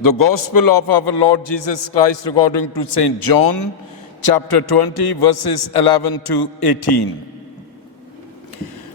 The Gospel of our Lord Jesus Christ according to St. John, chapter 20, verses 11 to 18।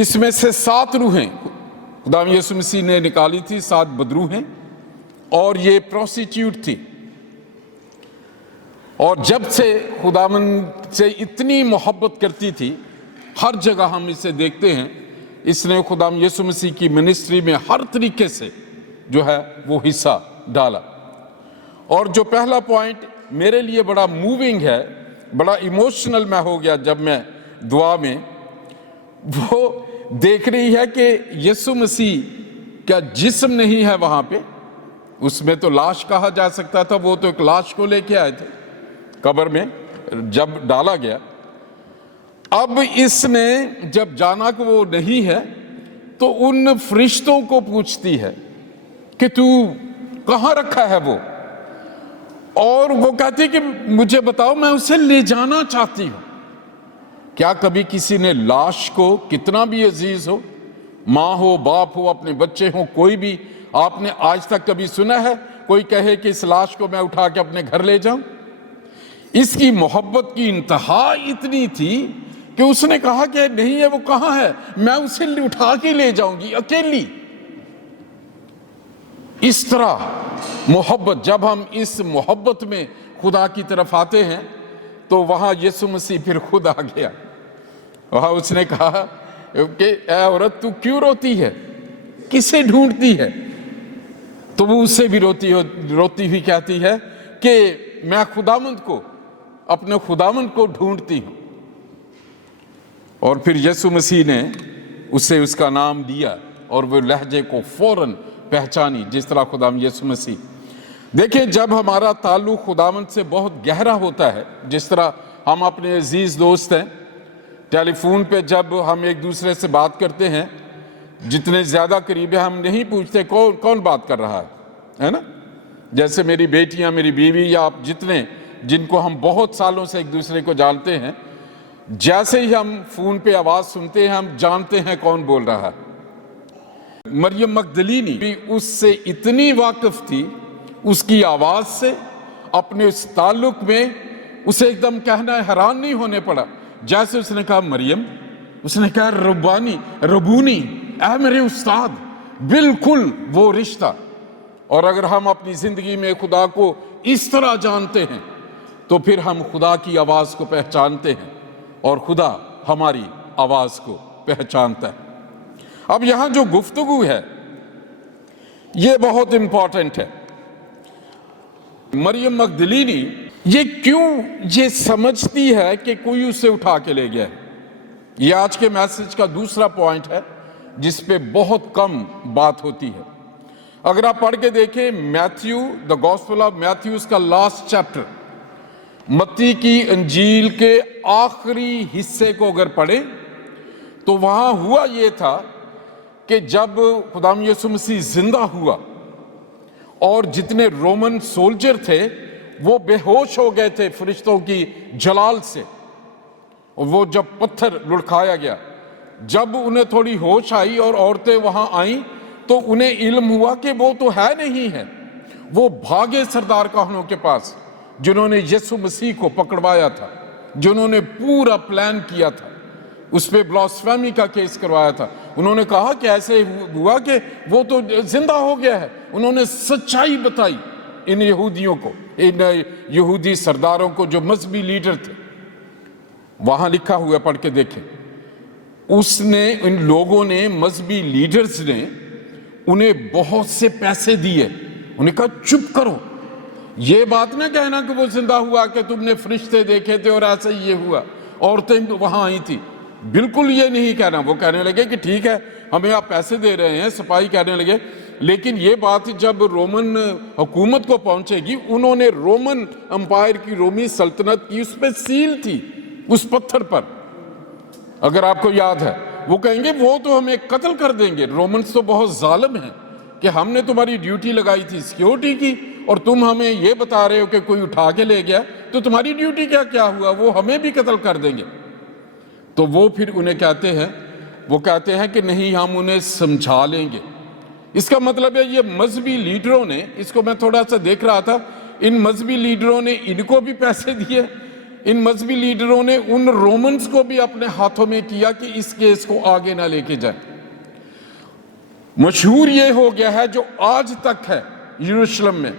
اس میں سے 7 روحیں خدا یسوع مسیح نے نکالی تھی، 7 بدروحیں، اور یہ پروسٹیوٹ تھی. اور جب سے خداوند سے اتنی محبت کرتی تھی، ہر جگہ ہم اسے دیکھتے ہیں، اس نے خدا یسوع مسیح کی منسٹری میں ہر طریقے سے جو ہے وہ حصہ ڈالا. اور جو پہلا پوائنٹ میرے لیے بڑا موونگ ہے، بڑا ایموشنل میں ہو گیا جب میں دعا میں، وہ دیکھ رہی ہے کہ یسوع مسیح کا جسم نہیں ہے وہاں پہ. اس میں تو لاش کہا جا سکتا تھا، وہ تو ایک لاش کو لے کے آئے تھے قبر میں جب ڈالا گیا. اب اس نے جب جانا کہ وہ نہیں ہے تو ان فرشتوں کو پوچھتی ہے کہ تو کہاں رکھا ہے وہ، اور وہ کہتی کہ مجھے بتاؤ، میں اسے لے جانا چاہتی ہوں. کیا کبھی کسی نے لاش کو، کتنا بھی عزیز ہو، ماں ہو، باپ ہو، اپنے بچے ہوں، کوئی بھی، آپ نے آج تک کبھی سنا ہے کوئی کہے کہ اس لاش کو میں اٹھا کے اپنے گھر لے جاؤں؟ اس کی محبت کی انتہا اتنی تھی کہ اس نے کہا کہ نہیں ہے، وہ کہاں ہے، میں اسے اٹھا کے لے جاؤں گی اکیلی. اس طرح محبت، جب ہم اس محبت میں خدا کی طرف آتے ہیں تو وہاں یسوع مسیح پھر خود آ گیا. وہاں اس نے کہا کہ اے عورت، تو کیوں روتی ہے، کسے ڈھونڈتی ہے؟ تو وہ اس سے بھی روتی ہوئی کہتی ہے کہ میں خداوند کو، اپنے خداوند کو ڈھونڈتی ہوں. اور پھر یسوع مسیح نے اسے اس کا نام دیا اور وہ لہجے کو فوراً پہچانی، جس طرح خدا یسوع مسیح. دیکھیں، جب ہمارا تعلق خداوند سے بہت گہرا ہوتا ہے، جس طرح ہم اپنے عزیز دوست ہیں، ٹیلی فون پہ جب ہم ایک دوسرے سے بات کرتے ہیں، جتنے زیادہ قریب ہیں ہم نہیں پوچھتے کون بات کر رہا ہے نا. جیسے میری بیٹیاں، میری بیوی، یا آپ جن کو ہم بہت سالوں سے ایک دوسرے کو جانتے ہیں، جیسے ہی ہم فون پہ آواز سنتے ہیں ہم جانتے ہیں کون بول رہا ہے. مریم مگدلینی بھی اس سے اتنی واقف تھی، اس کی آواز سے، اپنے اس تعلق میں اسے ایک دم کہنا حیران نہیں ہونے پڑا. جیسے اس نے کہا مریم، اس نے کہا ربونی، اے میرے استاد. بالکل وہ رشتہ. اور اگر ہم اپنی زندگی میں خدا کو اس طرح جانتے ہیں تو پھر ہم خدا کی آواز کو پہچانتے ہیں اور خدا ہماری آواز کو پہچانتا ہے. اب یہاں جو گفتگو ہے یہ بہت امپورٹنٹ ہے. مریم مگدلینی یہ کیوں یہ سمجھتی ہے کہ کوئی اسے اٹھا کے لے گیا ہے؟ یہ آج کے میسج کا دوسرا پوائنٹ ہے جس پہ بہت کم بات ہوتی ہے. اگر آپ پڑھ کے دیکھیں Matthew, the gospel of Matthew, اس کا لاسٹ چیپٹر، متی کی انجیل کے آخری حصے کو اگر پڑھیں تو وہاں ہوا یہ تھا کہ جب خدا یسوع مسیح زندہ ہوا اور جتنے رومن سولجر تھے وہ بے ہوش ہو گئے تھے فرشتوں کی جلال سے. وہ جب پتھر لڑکایا گیا، جب انہیں تھوڑی ہوش آئی اور عورتیں وہاں آئیں تو انہیں علم ہوا کہ وہ تو ہے نہیں ہے. وہ بھاگے سردار کاہنوں کے پاس جنہوں نے یسوع مسیح کو پکڑوایا تھا، جنہوں نے پورا پلان کیا تھا، اس پہ بلاسفیمی کا کیس کروایا تھا. انہوں نے کہا کہ ایسے ہوا کہ وہ تو زندہ ہو گیا ہے. انہوں نے سچائی بتائی ان یہودیوں کو، ان یہودی سرداروں کو جو مذہبی لیڈر تھے. وہاں لکھا ہوا پڑھ کے دیکھیں، اس نے، ان لوگوں نے، مذہبی لیڈرز نے انہیں بہت سے پیسے دیے. انہوں نے کہا چپ کرو، یہ بات نہ کہنا کہ وہ زندہ ہوا کہ تم نے فرشتے دیکھے تھے اور ایسا یہ ہوا، عورتیں وہاں آئی تھی. بالکل یہ نہیں کہنا. وہ کہنے لگے کہ ٹھیک ہے ہمیں آپ پیسے دے رہے ہیں، سپاہی کہنے لگے، لیکن یہ بات جب رومن حکومت کو پہنچے گی، انہوں نے رومن امپائر کی، رومی سلطنت کی، اس پہ سیل تھی اس پتھر پر، اگر آپ کو یاد ہے. وہ کہیں گے وہ تو ہمیں قتل کر دیں گے. رومنز تو بہت ظالم ہیں کہ ہم نے تمہاری ڈیوٹی لگائی تھی سیکیورٹی کی اور تم ہمیں یہ بتا رہے ہو کہ کوئی اٹھا کے لے گیا، تو تمہاری ڈیوٹی کیا ہوا، وہ ہمیں بھی قتل کر دیں گے. تو وہ پھر انہیں کہتے ہیں کہ نہیں، ہم انہیں سمجھا لیں گے. اس کا مطلب ہے یہ مذہبی لیڈروں نے، اس کو میں تھوڑا سا دیکھ رہا تھا، ان مذہبی لیڈروں نے ان کو بھی پیسے دیے ان مذہبی لیڈروں نے ان رومنز کو بھی اپنے ہاتھوں میں کیا کہ اس کیس کو آگے نہ لے کے جائیں۔ مشہور یہ ہو گیا ہے جو آج تک ہے یروشلم میں،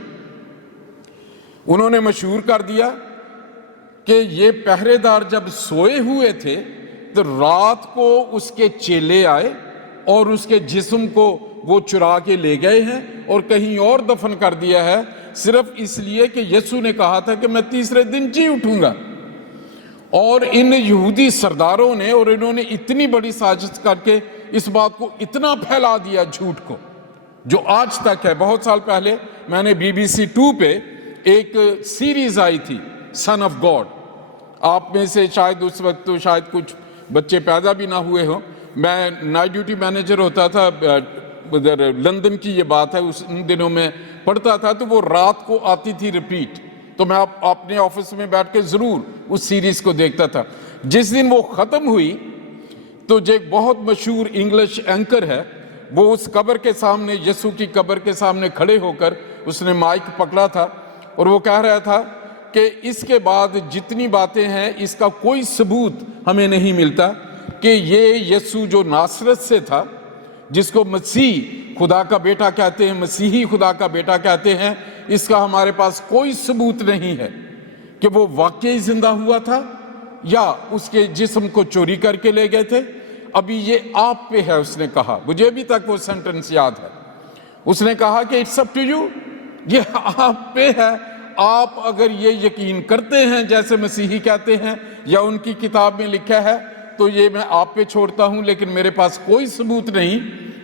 انہوں نے مشہور کر دیا کہ یہ پہرے دار جب سوئے ہوئے تھے تو رات کو اس کے چیلے آئے اور اس کے جسم کو وہ چرا کے لے گئے ہیں اور کہیں اور دفن کر دیا ہے، صرف اس لیے کہ یسوع نے کہا تھا کہ میں تیسرے دن جی اٹھوں گا۔ اور ان یہودی سرداروں نے، اور انہوں نے اتنی بڑی سازش کر کے اس بات کو اتنا پھیلا دیا جھوٹ کو، جو آج تک ہے۔ بہت سال پہلے میں نے BBC 2 پہ ایک سیریز آئی تھی سن آف گاڈ، آپ میں سے شاید اس وقت تو شاید کچھ بچے پیدا بھی نہ ہوئے ہوں، میں نائٹ ڈیوٹی مینیجر ہوتا تھا ادھر لندن کی، یہ بات ہے ان دنوں میں پڑھتا تھا، تو وہ رات کو آتی تھی ریپیٹ، تو میں اپنے آفس میں بیٹھ کے ضرور اس سیریز کو دیکھتا تھا۔ جس دن وہ ختم ہوئی تو جو ایک بہت مشہور انگلش اینکر ہے، وہ اس قبر کے سامنے، یسوع کی قبر کے سامنے کھڑے ہو کر اس نے مائک پکڑا تھا اور وہ کہہ رہا تھا کہ اس کے بعد جتنی باتیں ہیں اس کا کوئی ثبوت ہمیں نہیں ملتا کہ یہ یسوع جو ناصرت سے تھا، جس کو مسیح خدا کا بیٹا کہتے ہیں، مسیحی خدا کا بیٹا کہتے ہیں، اس کا ہمارے پاس کوئی ثبوت نہیں ہے کہ وہ واقعی زندہ ہوا تھا یا اس کے جسم کو چوری کر کے لے گئے تھے۔ ابھی یہ آپ پہ ہے، اس نے کہا، مجھے ابھی تک وہ سینٹنس یاد ہے، اس نے کہا کہ اٹس اپ ٹو یو، یہ آپ پہ ہے، آپ اگر یہ یقین کرتے ہیں جیسے مسیحی کہتے ہیں یا ان کی کتاب میں لکھا ہے تو یہ میں آپ پہ چھوڑتا ہوں، لیکن میرے پاس کوئی ثبوت نہیں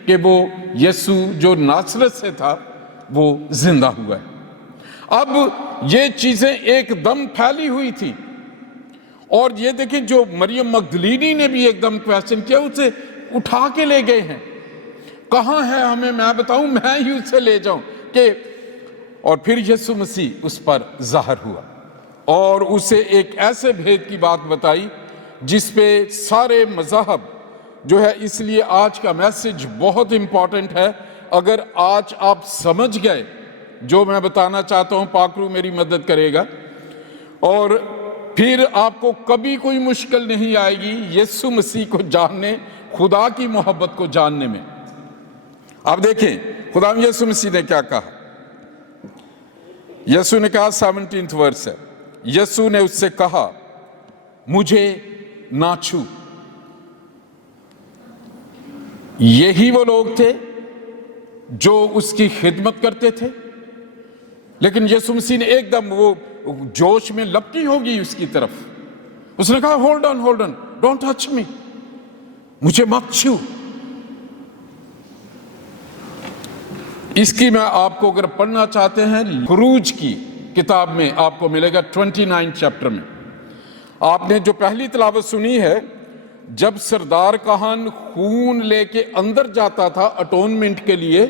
کہ وہ یسوع جو ناصرت سے تھا وہ زندہ ہوا ہے۔ اب یہ چیزیں ایک دم پھیلی ہوئی تھی، اور یہ دیکھیں جو مریم مگدلینی نے بھی ایک دم کویسچن کیا، اسے اٹھا کے لے گئے ہیں، کہاں ہے ہمیں میں بتاؤں، میں ہی اسے لے جاؤں کہ، اور پھر یسوع مسیح اس پر ظاہر ہوا اور اسے ایک ایسے بھید کی بات بتائی جس پہ سارے مذاہب جو ہے، اس لیے آج کا میسج بہت امپورٹنٹ ہے۔ اگر آج آپ سمجھ گئے جو میں بتانا چاہتا ہوں، پاک روح میری مدد کرے گا، اور پھر آپ کو کبھی کوئی مشکل نہیں آئے گی یسوع مسیح کو جاننے، خدا کی محبت کو جاننے میں۔ آپ دیکھیں خدا یسوع مسیح نے کیا کہا، یسوع نے کہا 17 ورس ہے، یسوع نے اس سے کہا مجھے نہ چھو۔ یہی وہ لوگ تھے جو اس کی خدمت کرتے تھے، لیکن یسوع مسیح نے ایک دم وہ جوش میں لپکی ہوگی اس کی طرف، اس نے کہا hold on don't touch me, مجھے مت چھو۔ اس کی میں آپ کو اگر پڑھنا چاہتے ہیں، خروج کی کتاب میں آپ کو ملے گا 29 چیپٹر میں۔ آپ نے جو پہلی تلاوت سنی ہے، جب سردار کہن خون لے کے اندر جاتا تھا اٹونمنٹ کے لیے،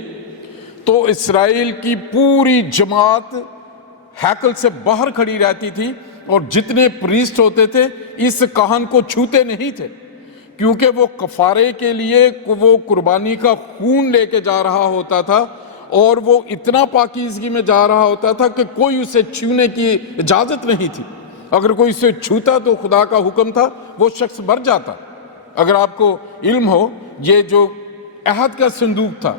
تو اسرائیل کی پوری جماعت ہیکل سے باہر کھڑی رہتی تھی، اور جتنے پریسٹ ہوتے تھے اس کہن کو چھوتے نہیں تھے، کیونکہ وہ کفارے کے لیے وہ قربانی کا خون لے کے جا رہا ہوتا تھا، اور وہ اتنا پاکیزگی میں جا رہا ہوتا تھا کہ کوئی اسے چھونے کی اجازت نہیں تھی۔ اگر کوئی اسے چھوتا تو خدا کا حکم تھا وہ شخص مر جاتا۔ اگر آپ کو علم ہو، یہ جو عہد کا صندوق تھا،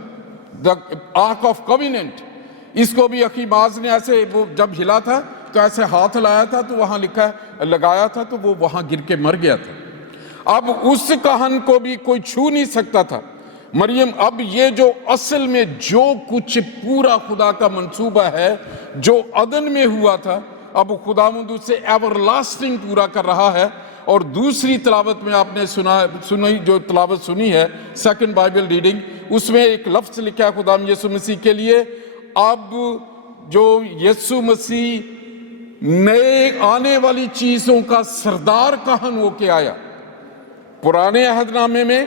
the Ark of Covenant، اس کو بھی اخیماز نے ایسے وہ جب ہلا تھا تو ایسے ہاتھ لایا تھا تو وہاں لگایا تھا تو وہ وہاں گر کے مر گیا تھا۔ اب اس کہن کو بھی کوئی چھو نہیں سکتا تھا۔ مریم، اب یہ جو اصل میں جو کچھ پورا خدا کا منصوبہ ہے جو عدن میں ہوا تھا، اب خداوند اسے ایور لاسٹنگ پورا کر رہا ہے۔ اور دوسری تلاوت میں آپ نے سنی جو تلاوت سنی ہے، سیکنڈ بائبل ریڈنگ، اس میں ایک لفظ لکھا ہے خداوند یسوع مسیح کے لیے، اب جو یسوع مسیح نئے آنے والی چیزوں کا سردار کہن ہو کے آیا۔ پرانے عہد نامے میں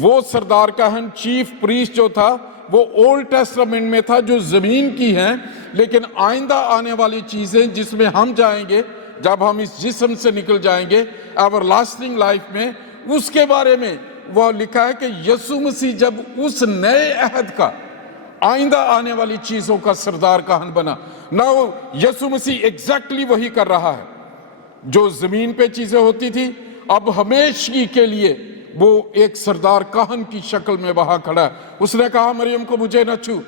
وہ سردار کہن، چیف پریسٹ جو تھا، وہ اولڈ ٹیسٹامنٹ میں تھا جو زمین کی ہیں، لیکن آئندہ آنے والی چیزیں جس میں ہم جائیں گے جب ہم اس جسم سے نکل جائیں گے ایور لاسٹنگ لائف میں، اس کے بارے میں وہ لکھا ہے کہ یسوع مسیح جب اس نئے عہد کا آئندہ آنے والی چیزوں کا سردار کہن بنا، نہ یسوع مسیح ایگزیکٹلی وہی کر رہا ہے۔ جو زمین پہ چیزیں ہوتی تھی اب ہمیشگی کے لیے وہ ایک سردار کاہن کی شکل میں وہاں کھڑا ہے۔ اس نے کہا مریم کو مجھے نہ چھو،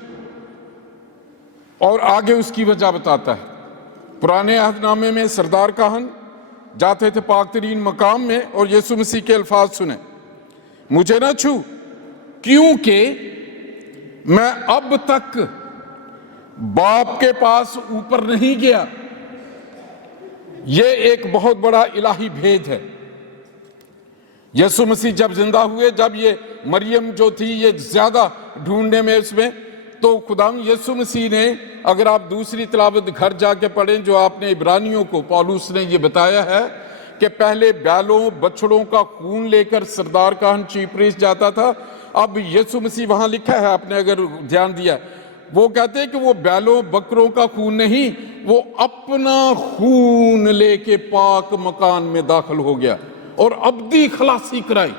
اور آگے اس کی وجہ بتاتا ہے۔ پرانے عہد نامے میں سردار کاہن جاتے تھے پاک ترین مقام میں اور یسوع مسیح کے الفاظ سنیں، مجھے نہ چھو کیونکہ میں اب تک باپ کے پاس اوپر نہیں گیا۔ یہ ایک بہت بڑا الہی بھید ہے۔ یسوع مسیح جب زندہ ہوئے، جب یہ مریم جو تھی یہ زیادہ ڈھونڈنے میں اس میں، تو خداوند یسوع مسیح نے، اگر آپ دوسری تلاوت گھر جا کے پڑھیں جو آپ نے عبرانیوں کو پولس نے یہ بتایا ہے کہ پہلے بیلوں بچڑوں کا خون لے کر سردار کاہن چیف پریسٹ جاتا تھا، اب یسوع مسیح وہاں لکھا ہے، آپ نے اگر دھیان دیا، وہ کہتے ہیں کہ وہ بیلوں بکروں کا خون نہیں، وہ اپنا خون لے کے پاک مکان میں داخل ہو گیا اور ابدی خلاصی کرائی۔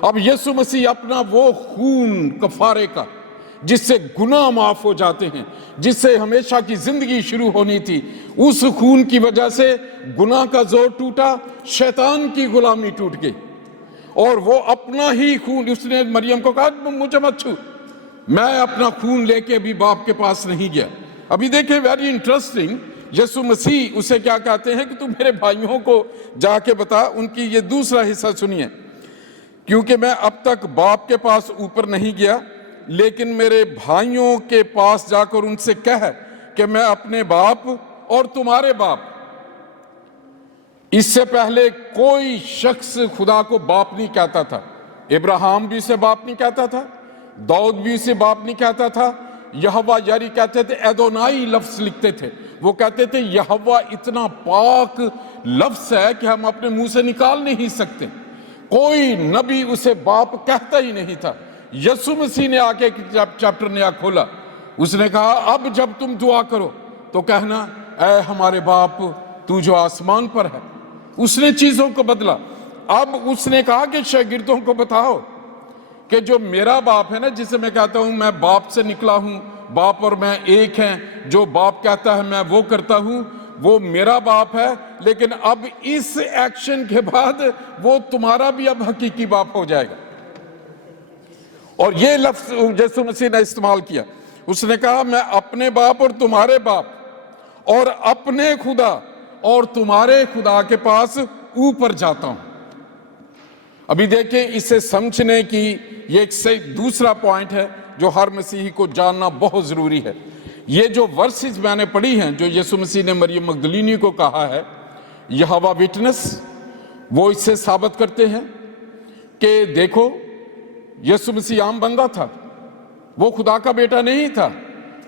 اب یسوع مسیح اپنا وہ خون کفارے کا جس سے گناہ معاف ہو جاتے ہیں، جس سے ہمیشہ کی زندگی شروع ہونی تھی، اس خون کی وجہ سے گناہ کا زور ٹوٹا، شیطان کی غلامی ٹوٹ گئی، اور وہ اپنا ہی خون، اس نے مریم کو کہا مجھے مت چھو، میں اپنا خون لے کے ابھی باپ کے پاس نہیں گیا۔ ابھی دیکھیں ویری انٹرسٹنگ، یسوع مسیح اسے کیا کہتے ہیں کہ تم میرے بھائیوں کو جا کے بتا، ان کی یہ دوسرا حصہ سنیے، کیونکہ میں اب تک باپ کے پاس اوپر نہیں گیا، لیکن میرے بھائیوں کے پاس جا کر ان سے کہہ کہ میں اپنے باپ اور تمہارے باپ۔ اس سے پہلے کوئی شخص خدا کو باپ نہیں کہتا تھا، ابراہیم بھی اسے باپ نہیں کہتا تھا، داؤد بھی اسے باپ نہیں کہتا تھا، یہوہ یاری کہتے تھے، ایدونائی لفظ لکھتے تھے، وہ کہتے تھے یہوہ اتنا پاک لفظ ہے کہ ہم اپنے منہ سے نکال نہیں سکتے، کوئی نبی اسے باپ کہتا ہی نہیں تھا۔ یسوع مسیح نے آ کے چیپٹر نیا کھولا، اس نے کہا اب جب تم دعا کرو تو کہنا اے ہمارے باپ تو جو آسمان پر ہے۔ اس نے چیزوں کو بدلا، اب اس نے کہا کہ شاگردوں کو بتاؤ کہ جو میرا باپ ہے نا، جسے میں کہتا ہوں میں باپ سے نکلا ہوں، باپ اور میں ایک ہیں، جو باپ کہتا ہے میں وہ کرتا ہوں، وہ میرا باپ ہے، لیکن اب اس ایکشن کے بعد وہ تمہارا بھی اب حقیقی باپ ہو جائے گا۔ اور یہ لفظ یسوع مسیح نے استعمال کیا، اس نے کہا میں اپنے باپ اور تمہارے باپ اور اپنے خدا اور تمہارے خدا کے پاس اوپر جاتا ہوں۔ ابھی دیکھیں اسے سمجھنے کی یہ ایک دوسرا پوائنٹ ہے جو ہر مسیحی کو جاننا بہت ضروری ہے۔ یہ جو ورسز میں نے پڑھی ہیں جو یسوع مسیح نے مریم مگدلینی کو کہا ہے، یہوہ وٹنس، وہ اس سے ثابت کرتے ہیں کہ دیکھو یسوع مسیح عام بندہ تھا، وہ خدا کا بیٹا نہیں تھا،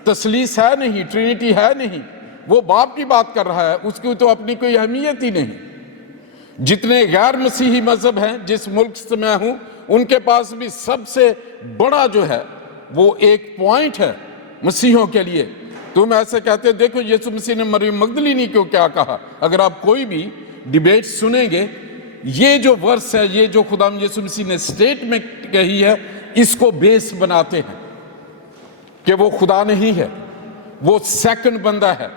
تثلیث ہے نہیں، ٹرینٹی ہے نہیں، وہ باپ کی بات کر رہا ہے، اس کی تو اپنی کوئی اہمیت ہی نہیں۔ جتنے غیر مسیحی مذہب ہیں جس ملک سے میں ہوں، ان کے پاس بھی سب سے بڑا جو ہے وہ ایک پوائنٹ ہے مسیحوں کے لیے۔ تم ایسے کہتے دیکھو یسوع مسیح نے مریم مگدلینی کو کیا کہا، اگر آپ کوئی بھی ڈیبیٹ سنیں گے، یہ جو ورس ہے، یہ جو خدا یسوع مسیح نے سٹیٹمنٹ کہی ہے، اس کو بیس بناتے ہیں کہ وہ خدا نہیں ہے، وہ سیکنڈ بندہ ہے،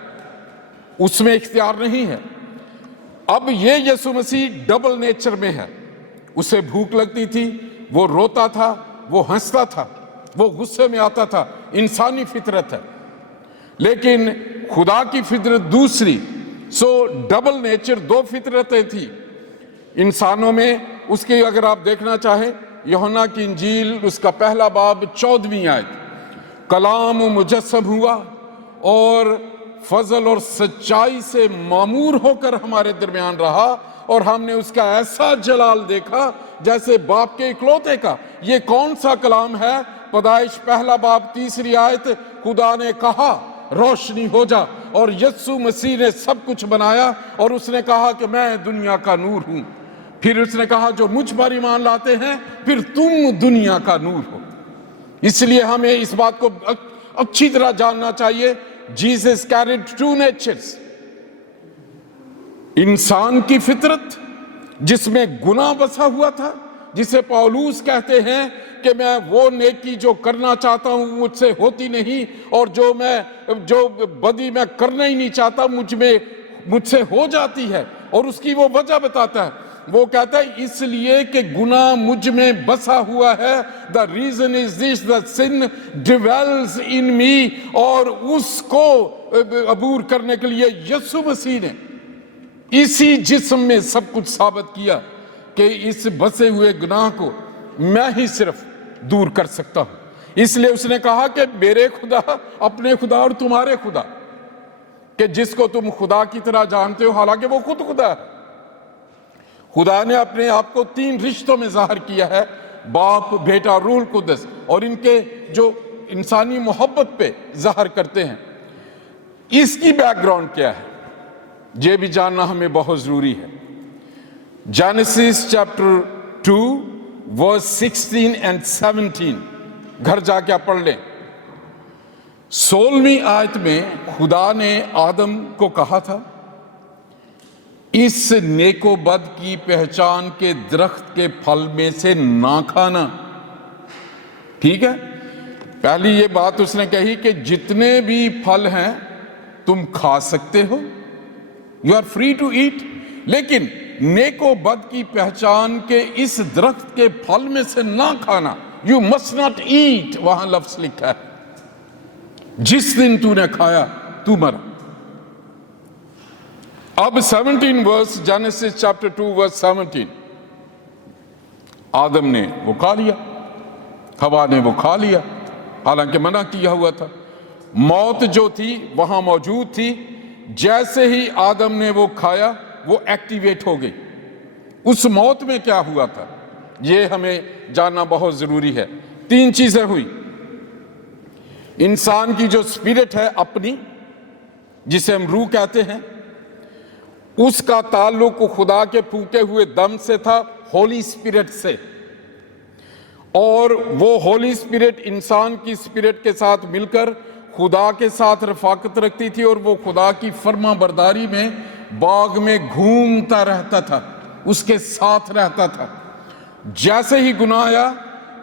اس میں اختیار نہیں ہے۔ اب یہ یسوع مسیح ڈبل نیچر میں ہے، اسے بھوک لگتی تھی، وہ روتا تھا، وہ ہنستا تھا، وہ غصے میں آتا تھا، انسانی فطرت ہے، لیکن خدا کی فطرت دوسری۔ سو ڈبل نیچر، دو فطرتیں تھی انسانوں میں۔ اس کی اگر آپ دیکھنا چاہیں یوحنا کی انجیل اس کا پہلا باب 14ویں آیت، کلام مجسم ہوا اور فضل اور سچائی سے معمور ہو کر ہمارے درمیان رہا، اور ہم نے اس کا ایسا جلال دیکھا جیسے باپ کے اکلوتے کا۔ یہ کون سا کلام ہے؟ پیدائش پہلا باب 3 آیت، خدا نے کہا روشنی ہو جا، اور یسوع مسیح نے سب کچھ بنایا، اور اس نے کہا کہ میں دنیا کا نور ہوں۔ پھر اس نے کہا جو مجھ پر ایمان لاتے ہیں پھر تم دنیا کا نور ہو۔ اس لیے ہمیں اس بات کو اچھی طرح جاننا چاہیے، جیسس کیریڈ 2 نیچرز، انسان کی فطرت جس میں گناہ بسا ہوا تھا، جسے پولس کہتے ہیں کہ میں وہ نیکی جو کرنا چاہتا ہوں مجھ سے ہوتی نہیں، اور جو بدی میں کرنا ہی نہیں چاہتا مجھ سے ہو جاتی ہے، اور اس کی وہ وجہ بتاتا ہے. وہ کہتا ہے اس لیے کہ گناہ مجھ میں بسا ہوا ہے. the reason is this, the sin dwells in me. اور اس کو عبور کرنے کے لیے یسوع مسیح نے اسی جسم میں سب کچھ ثابت کیا کہ اس بسے ہوئے گناہ کو میں ہی صرف دور کر سکتا ہوں. اس لیے اس نے کہا کہ میرے خدا اپنے خدا اور تمہارے خدا، کہ جس کو تم خدا کی طرح جانتے ہو حالانکہ وہ خود خدا ہے. خدا نے اپنے آپ کو 3 رشتوں میں ظاہر کیا ہے، باپ، بیٹا، روح القدس، اور ان کے جو انسانی محبت پہ ظاہر کرتے ہیں. اس کی بیک گراؤنڈ کیا ہے یہ بھی جاننا ہمیں بہت ضروری ہے. جینیسس چیپٹر 2 ورس 16 and 17 گھر جا کے آپ پڑھ لیں. 16ویں آیت میں خدا نے آدم کو کہا تھا اس نیک و بد کی پہچان کے درخت کے پھل میں سے نہ کھانا. ٹھیک ہے، پہلی یہ بات اس نے کہی کہ جتنے بھی پھل ہیں تم کھا سکتے ہو، you are free to eat, لیکن نیک و بد کی پہچان کے اس درخت کے پھل میں سے نہ کھانا. یو مسٹ ناٹ ایٹ، وہاں لفظ لکھا ہے جس دن تو نے کھایا تو مرا. اب 17 ورس، جینیسس چیپٹر 2 ورس 17، آدم نے وہ کھا لیا، حوا نے وہ کھا لیا حالانکہ منع کیا ہوا تھا. موت جو تھی وہاں موجود تھی، جیسے ہی آدم نے وہ کھایا وہ ایکٹیویٹ ہو گئی. اس موت میں کیا ہوا تھا یہ ہمیں جاننا بہت ضروری ہے. 3 چیزیں ہوئی. انسان کی جو اسپرٹ ہے اپنی، جسے ہم روح کہتے ہیں، اس کا تعلق خدا کے پھونکے ہوئے دم سے تھا، ہولی اسپرٹ سے. اور وہ ہولی اسپرٹ انسان کی اسپرٹ کے ساتھ مل کر خدا کے ساتھ رفاقت رکھتی تھی، اور وہ خدا کی فرما برداری میں باغ میں گھومتا رہتا تھا، اس کے ساتھ رہتا تھا. جیسے ہی گناہ آیا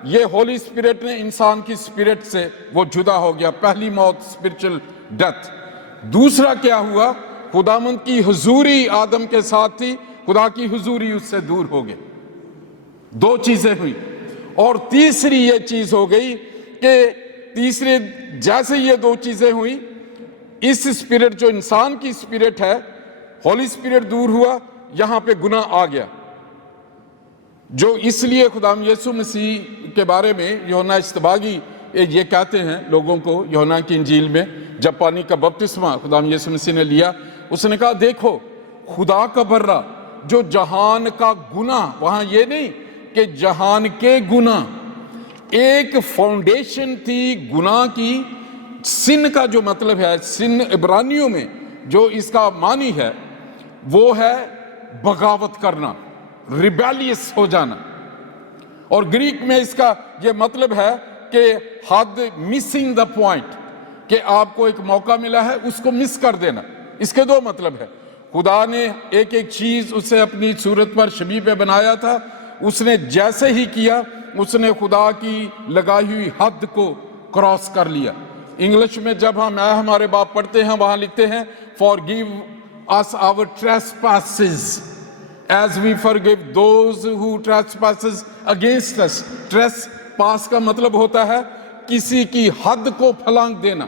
یہ ہولی اسپرٹ نے انسان کی اسپرٹ سے وہ جدا ہو گیا. پہلی موت، اسپرچل ڈیتھ. دوسرا کیا ہوا، خداوند کی حضوری آدم کے ساتھ تھی، خدا کی حضوری اس سے دور ہو گئی. 2 چیزیں ہوئی. اور تیسری یہ چیز ہو گئی کہ تیسرے جیسے یہ 2 چیزیں ہوئی، اس اسپرٹ جو انسان کی اسپرٹ ہے، ہولی اسپرٹ دور ہوا، یہاں پہ گناہ آ گیا. جو اس لیے خدا یسوع مسیح کے بارے میں یوحنا اشتباغی یہ کہتے ہیں لوگوں کو، یوحنا کی انجیل میں جب پانی کا بپتسمہ خدا یسوع مسیح نے لیا، اس نے کہا دیکھو خدا کا برہ جو جہان کا گناہ، وہاں یہ نہیں کہ جہان کے گناہ، ایک فاؤنڈیشن تھی گناہ کی. سن کا جو مطلب ہے، سن عبرانیوں میں جو اس کا معنی ہے وہ ہے بغاوت کرنا، ریبیلیس ہو جانا. اور گریک میں اس کا یہ مطلب ہے کہ حد، مسنگ دا پوائنٹ، کہ آپ کو ایک موقع ملا ہے اس کو مس کر دینا. اس کے 2 مطلب ہے. خدا نے ایک ایک چیز اسے اپنی صورت پر شبیہ پہ بنایا تھا، اس نے جیسے ہی کیا اس نے خدا کی لگائی ہوئی حد کو کراس کر لیا. انگلش میں جب ہم ہمارے باپ پڑھتے ہیں وہاں لکھتے ہیں forgive us our trespasses as we forgive those who trespasses against us. trespass کا مطلب ہوتا ہے کسی کی حد کو پھلانگ دینا،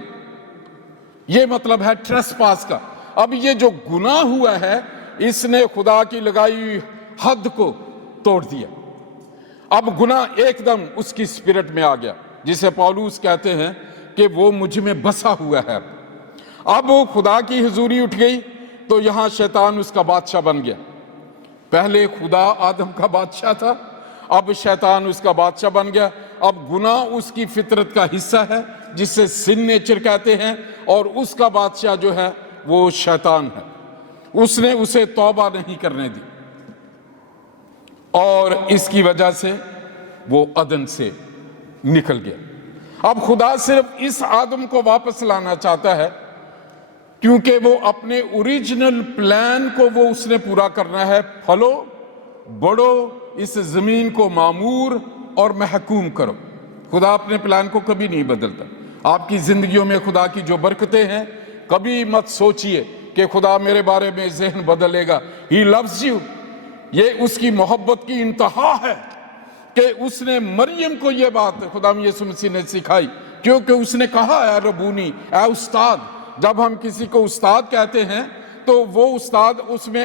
یہ مطلب ہے trespass کا. اب یہ جو گناہ ہوا ہے اس نے خدا کی لگائی ہوئی حد کو توڑ دیا. اب گناہ ایک دم اس کی اسپرٹ میں آ گیا، جسے پولوس کہتے ہیں کہ وہ مجھ میں بسا ہوا ہے. اب وہ خدا کی حضوری اٹھ گئی تو یہاں شیطان اس کا بادشاہ بن گیا. پہلے خدا آدم کا بادشاہ تھا، اب شیطان اس کا بادشاہ بن گیا. اب گناہ اس کی فطرت کا حصہ ہے جسے سن نیچر کہتے ہیں، اور اس کا بادشاہ جو ہے وہ شیطان ہے. اس نے اسے توبہ نہیں کرنے دی اور اس کی وجہ سے وہ عدن سے نکل گیا. اب خدا صرف اس آدم کو واپس لانا چاہتا ہے کیونکہ وہ اپنے اوریجنل پلان کو وہ اس نے پورا کرنا ہے. پھلو، بڑھو، اس زمین کو معمور اور محکوم کرو. خدا اپنے پلان کو کبھی نہیں بدلتا. آپ کی زندگیوں میں خدا کی جو برکتیں ہیں کبھی مت سوچئے کہ خدا میرے بارے میں ذہن بدلے گا. He loves you. یہ اس کی محبت کی انتہا ہے کہ اس نے مریم کو یہ بات خدا یسوع مسیح نے سکھائی، کیونکہ اس نے کہا اے ربونی، اے استاد. جب ہم کسی کو استاد کہتے ہیں تو وہ استاد، اس میں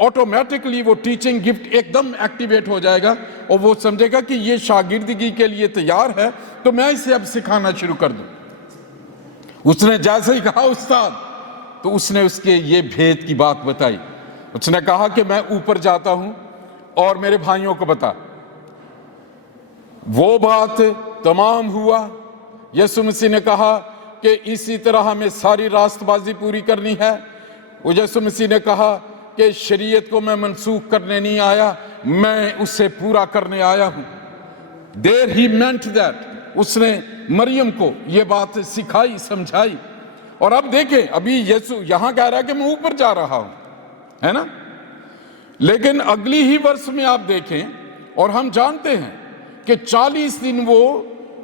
آٹومیٹکلی وہ ٹیچنگ گفٹ ایک دم ایکٹیویٹ ہو جائے گا اور وہ سمجھے گا کہ یہ شاگردگی کے لیے تیار ہے تو میں اسے اب سکھانا شروع کر دوں. اس نے جیسے ہی کہا استاد، تو اس نے اس کے یہ بھید کی بات بتائی. اس نے کہا کہ میں اوپر جاتا ہوں اور میرے بھائیوں کو بتا. وہ بات تمام ہوا. یسوع مسیح نے کہا کہ اسی طرح ہمیں ساری راست بازی پوری کرنی ہے. وہ یسوع مسیح نے کہا کہ شریعت کو میں منسوخ کرنے نہیں آیا، میں اسے پورا کرنے آیا ہوں. There he meant that. اس نے مریم کو یہ بات سکھائی، سمجھائی. اور اب دیکھیں، ابھی یسوع یہاں کہہ رہا ہے کہ میں اوپر جا رہا ہوں، ہے نا؟ لیکن اگلی ہی ورس میں آپ دیکھیں، اور ہم جانتے ہیں کہ 40 دن وہ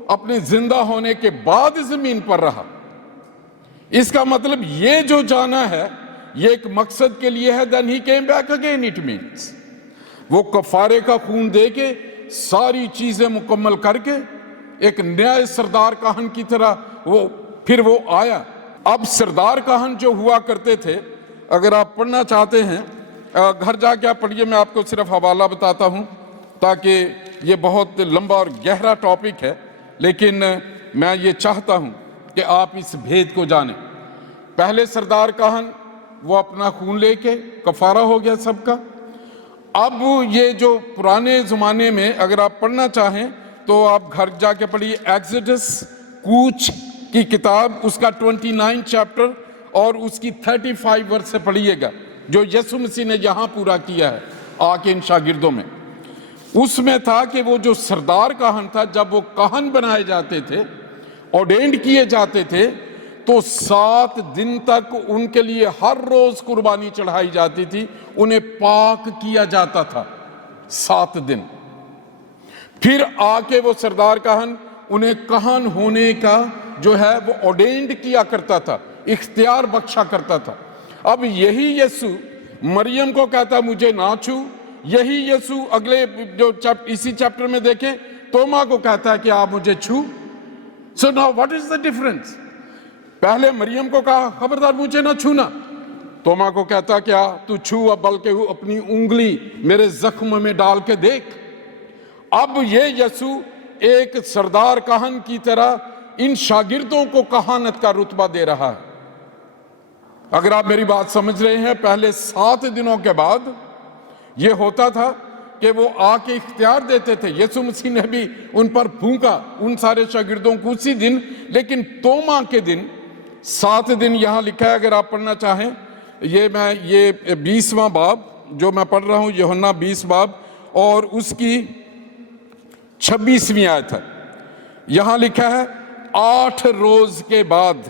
اپنے زندہ ہونے کے بعد زمین پر رہا. اس کا مطلب یہ جو جانا ہے یہ ایک مقصد کے لیے ہے. then he came back again. it means وہ کفارے کا خون دے کے ساری چیزیں مکمل کر کے ایک نئے سردار کہن کی طرح پھر وہ آیا. اب سردار کہن جو ہوا کرتے تھے، اگر آپ پڑھنا چاہتے ہیں گھر جا کے آپ پڑھیے، میں آپ کو صرف حوالہ بتاتا ہوں تاکہ یہ بہت لمبا اور گہرا ٹاپک ہے، لیکن میں یہ چاہتا ہوں کہ آپ اس بھید کو جانیں. پہلے سردار کہن وہ اپنا خون لے کے کفارہ ہو گیا سب کا. اب یہ جو پرانے زمانے میں اگر آپ پڑھنا چاہیں تو آپ گھر جا کے پڑھیے ایکسڈس، کوچ کی کتاب، اس کا 29 چیپٹر اور اس کی 35 ورس سے پڑھیے گا، جو یسوع مسیح نے یہاں پورا کیا ہے آ کے ان شاگردوں میں. اس میں تھا کہ وہ جو سردار کہن تھا، جب وہ کہن بنائے جاتے تھے، آرڈینڈ کیے جاتے تھے، تو 7 دن تک ان کے لیے ہر روز قربانی چڑھائی جاتی تھی، انہیں پاک کیا جاتا تھا 7 دن. پھر آ کے وہ سردار کہن انہیں کہن ہونے کا جو ہے وہ آرڈینڈ کیا کرتا تھا، اختیار بخشا کرتا تھا. اب یہی یسوع مریم کو کہتا مجھے نہ چھو. یہی یسوع اگلے جو اسی چیپٹر میں دیکھیں توما کو کہتا ہے کہ آپ مجھے چھو. So now what is the difference؟ پہلے مریم کو کہا خبردار مجھے نہ چھونا، توما کو کہتا کیا تو چھو، اب بلکہ اپنی انگلی میرے زخم میں ڈال کے دیکھ. اب یہ یسوع ایک سردار کہن کی طرح ان شاگردوں کو کہانت کا رتبہ دے رہا ہے. اگر آپ میری بات سمجھ رہے ہیں، پہلے 7 دنوں کے بعد یہ ہوتا تھا کہ وہ آ کے اختیار دیتے تھے. یسوع مسیح نے بھی ان پر پھونکا، ان سارے شاگردوں کو اسی دن، لیکن توما کے دن 7 دن یہاں لکھا ہے. اگر آپ پڑھنا چاہیں یہ 20واں باب جو میں پڑھ رہا ہوں، یوحنا 20 باب اور اس کی 26ویں آیت ہے. یہاں لکھا ہے 8 روز کے بعد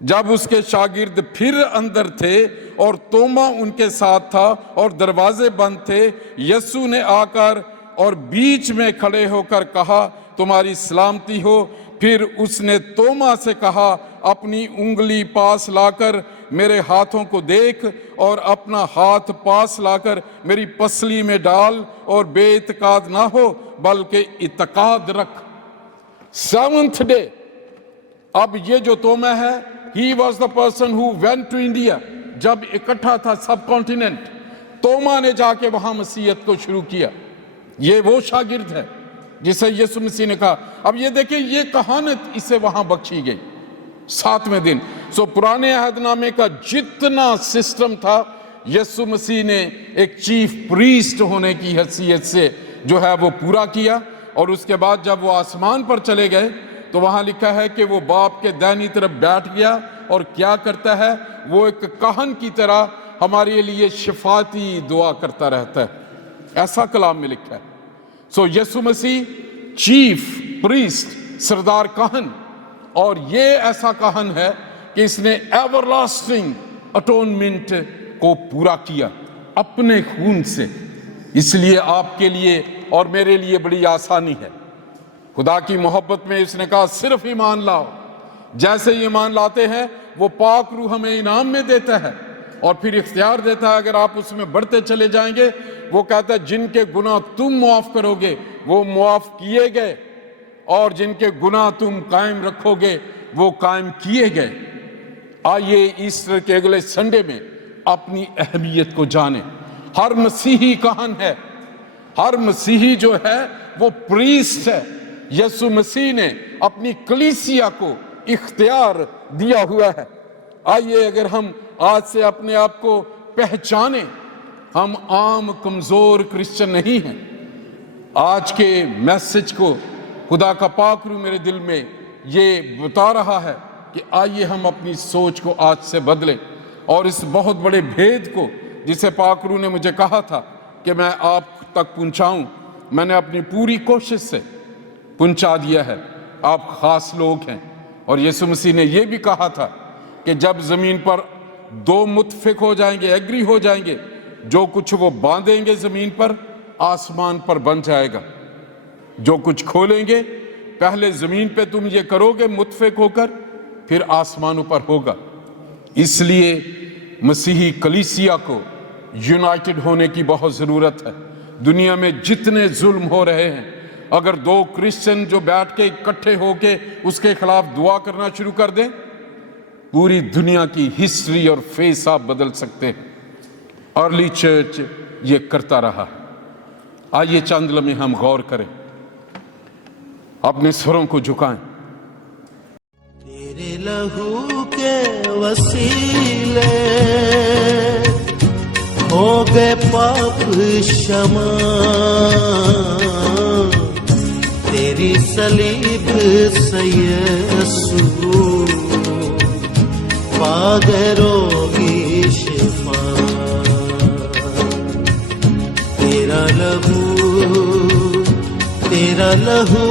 جب اس کے شاگرد پھر اندر تھے اور توما ان کے ساتھ تھا اور دروازے بند تھے، یسوع نے آ کر اور بیچ میں کھڑے ہو کر کہا تمہاری سلامتی ہو. پھر اس نے توما سے کہا اپنی انگلی پاس لا کر میرے ہاتھوں کو دیکھ اور اپنا ہاتھ پاس لا کر میری پسلی میں ڈال اور بے اعتقاد نہ ہو بلکہ اعتقاد رکھ. 7th day. اب یہ جو توما ہے، he was the person who went to India. جب اکٹھا تھا سب کانٹیننٹ، توما نے جا کے وہاں مسیحیت کو شروع کیا. یہ وہ شاگرد ہے جسے یسوع مسیح نے کہا. اب یہ دیکھیں یہ کہانت اسے وہاں بخشی گئی 7ویں دن. پرانے عہد نامے کا جتنا سسٹم تھا، یسوع مسیح نے ایک چیف پریسٹ ہونے کی حیثیت سے جو ہے وہ پورا کیا. اور اس کے بعد جب وہ آسمان پر چلے گئے تو وہاں لکھا ہے کہ وہ باپ کے دائنی طرف بیٹھ گیا اور کیا کرتا ہے، وہ ایک کہن کی طرح ہمارے لیے شفاعتی دعا کرتا رہتا ہے. ایسا کلام میں لکھا ہے. یسوع مسیح چیف پریسٹ، سردار کہن، اور یہ ایسا کہن ہے کہ اس نے ایور لاسٹنگ اٹونمنٹ کو پورا کیا اپنے خون سے. اس لیے آپ کے لیے اور میرے لیے بڑی آسانی ہے. خدا کی محبت میں اس نے کہا صرف ایمان لاؤ، جیسے ایمان لاتے ہیں وہ پاک روح ہمیں انعام میں دیتا ہے اور پھر اختیار دیتا ہے اگر آپ اس میں بڑھتے چلے جائیں گے. وہ کہتا ہے جن کے گناہ تم معاف کرو گے وہ معاف کیے گئے اور جن کے گناہ تم قائم رکھو گے وہ قائم کیے گئے. آئیے ایسٹر کے اگلے سنڈے میں اپنی اہمیت کو جانیں. ہر مسیحی کہن ہے, ہر مسیحی جو ہے وہ پریسٹ ہے. یسوع مسیح نے اپنی کلیسیا کو اختیار دیا ہوا ہے. آئیے اگر ہم آج سے اپنے آپ کو پہچانیں, ہم عام کمزور کرسچن نہیں ہیں. آج کے میسج کو خدا کا پاک روح میرے دل میں یہ بتا رہا ہے کہ آئیے ہم اپنی سوچ کو آج سے بدلیں اور اس بہت بڑے بھید کو جسے پاک روح نے مجھے کہا تھا کہ میں آپ تک پہنچاؤں, میں نے اپنی پوری کوشش سے پہنچا دیا ہے. آپ خاص لوگ ہیں اور یسوع مسیح نے یہ بھی کہا تھا کہ جب زمین پر دو متفق ہو جائیں گے, ایگری ہو جائیں گے, جو کچھ وہ باندھیں گے زمین پر آسمان پر بن جائے گا. جو کچھ کھولیں گے پہلے زمین پہ تم یہ کرو گے متفق ہو کر, پھر آسمانوں پر ہوگا. اس لیے مسیحی کلیسیا کو یونائٹڈ ہونے کی بہت ضرورت ہے. دنیا میں جتنے ظلم ہو رہے ہیں, اگر دو کرسچن جو بیٹھ کے اکٹھے ہو کے اس کے خلاف دعا کرنا شروع کر دیں, پوری دنیا کی ہسٹری اور فیس آپ بدل سکتے ہیں. ارلی چرچ یہ کرتا رہا. آئیے چند لمحے ہم غور کریں, اپنے سروں کو جھکائیں. تیرے لہو کے وسیلے ہو گئے پاپ شمع, تیری صلیب سے یسوع پا گئے روگی شفا. تیرا لہو, تیرا لہو,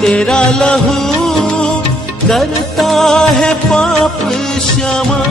تیرا لہو کرتا ہے پاپ شمع.